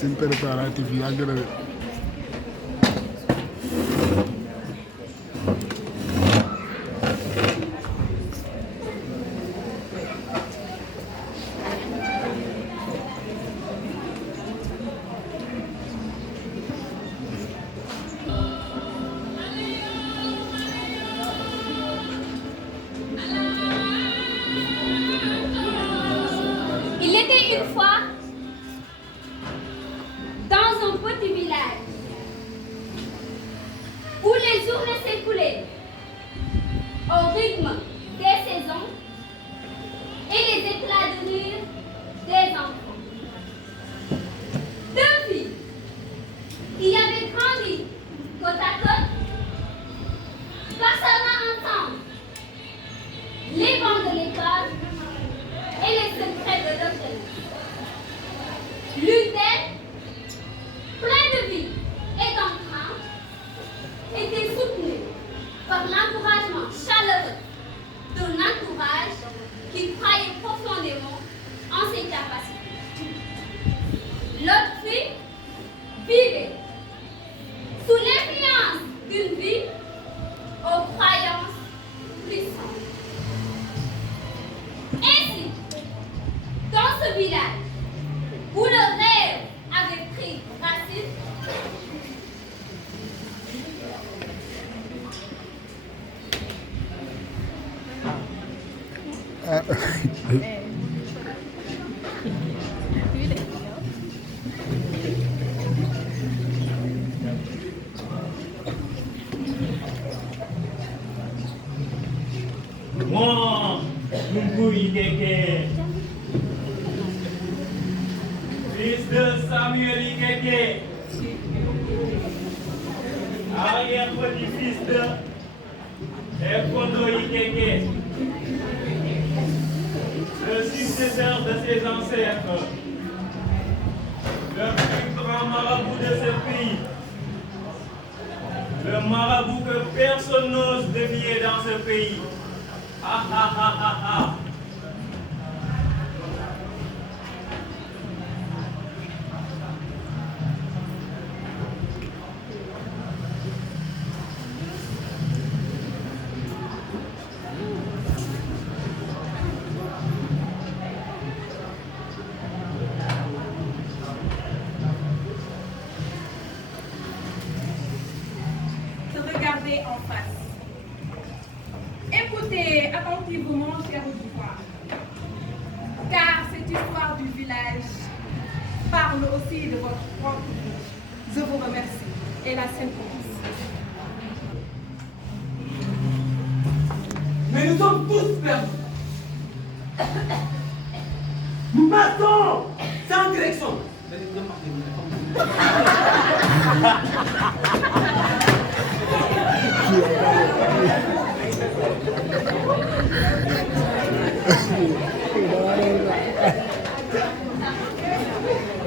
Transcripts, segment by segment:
Sin preparatif yàgg na de. Il était une fois dans un petit village où les journées s'écoulaient au rythme des saisons et les éclats de rire des enfants. Deux filles qui avaient grandi côte à côte, partageant ensemble les bancs de l'école et les secrets de leur jeunesse. L'une d'elles, pleine de vie et d'entrain, était soutenue par l'encouragement chaleureux d'un entourage qui croyait profondément en ses capacités. L'autre fille vivait sous l'influence d'une vie aux croyances puissantes. Ainsi, dans ce village où le rêve avait pris racine, Moi, Mungoui Keke, fils de Samuel Ikeke, arrière-petit-fils de Ekondo Ikeke, le successeur de ses ancêtres, le plus grand marabout de ce pays, le marabout que personne n'ose défier dans ce pays. Ah ah ah ah ah. Se regarder en face. Écoutez attentivement, chers auditeurs, car cette histoire du village parle aussi de votre propre vie. Je vous remercie. Et la scène commence. Mais nous sommes tous perdus. Nous marchons sans direction.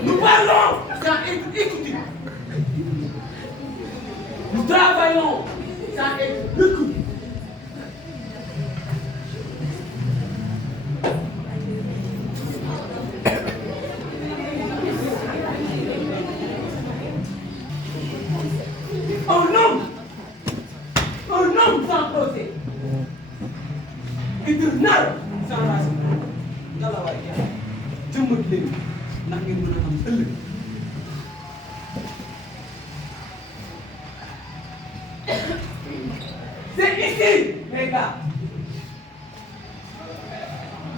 Nous parlons sans écouter. Nous travaillons sans être reconnus. Un homme sans procès. Et de nar sans racine. Yàlla waay yàlla jëmmat leen ndax ngeen mën a am ëllëg. C'est ici, les gars.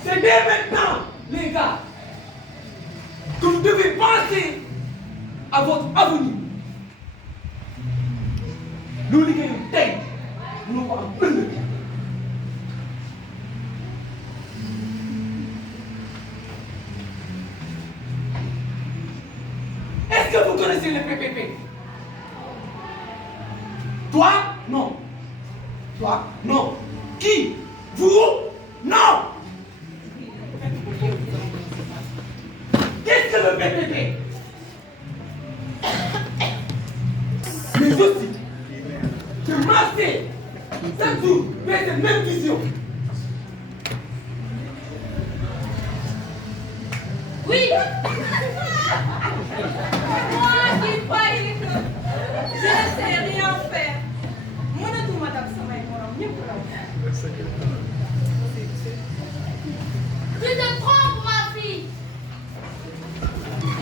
C'est dès maintenant, les gars, que vous devez penser à votre avenir. Nous liggéeyam tey mënoo ko am ëllëg. c'est le PPP. Toi, non. Toi, non. Qui? Vous? Non. Qu'est-ce que le PPP? Mais aussi, je marche chaque jour vers cette même vision. Oui. Moi qui croyais que je ne sais rien faire. Moi, ne tout madame, ça m'a écouté. Tu te trompes, ma fille.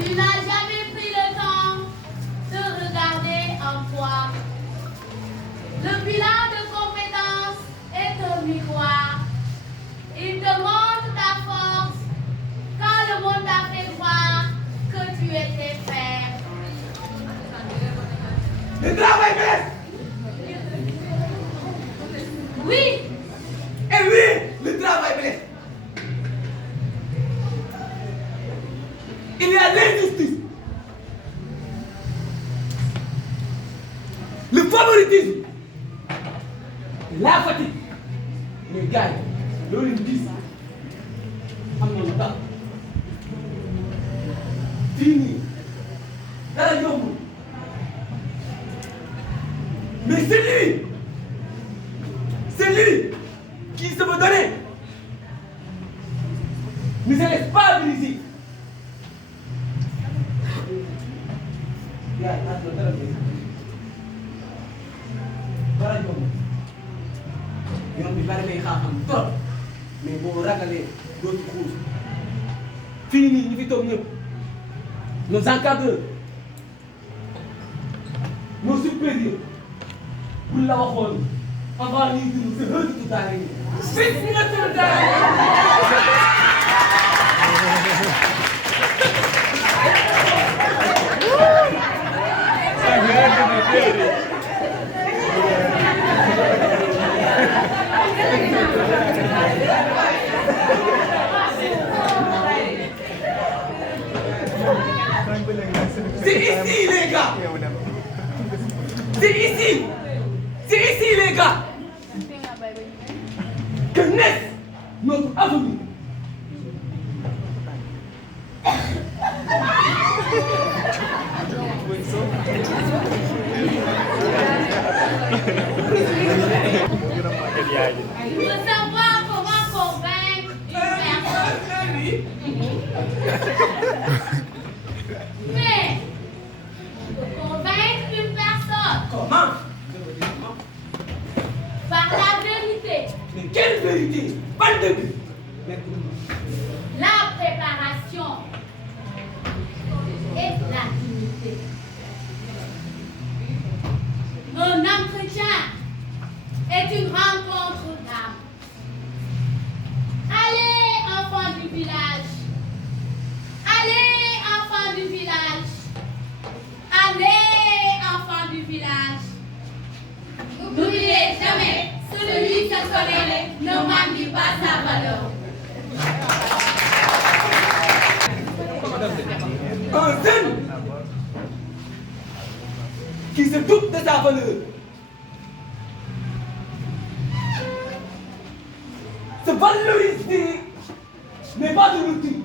Tu n'as jamais pris le temps de regarder en toi. Le bilan de compétences est un miroir. Il te montre ta force quand le monde t'a fait voir que tu étais faible. Le travail baisse. Oui, Et oui, le travail baisse. Il y a l'injustice, le favoritisme, la fatigue. Les gars, l'Olympisme, à mon temps, fini. Dara yomb. Mais c'est lui qui se veut donner. Ne se laisse pas briser. Ya, tas lo dara be. Dara yomb. Yoon bi bari lay xaaxam trop. Mais boo ragalee dootu xuus. Fii nii ñi fi toog ñëpp. Nos encadreurs. Nos supérieurs. Buñ la waxoon avant ñuy dund sa heure tout à l'heure. C'est notre C'est ici, les gars. C'est ici. C'est ici, les gars, que naît notre avenir. il faut savoir comment convaincre une personne. Mais, pour convaincre une personne Comment? par la vérité, Mais quelle vérité? Pas de but. la préparation et la dignité. Un entretien est une rencontre d'âme. Allez, enfants du village. Allez, enfants du village. Allez, enfants du village. N'oubliez jamais, celui qui se connaît ne manie pas sa valeur. Un jeune qui se doute de sa valeur. Se valoriser n'est pas de l'outil.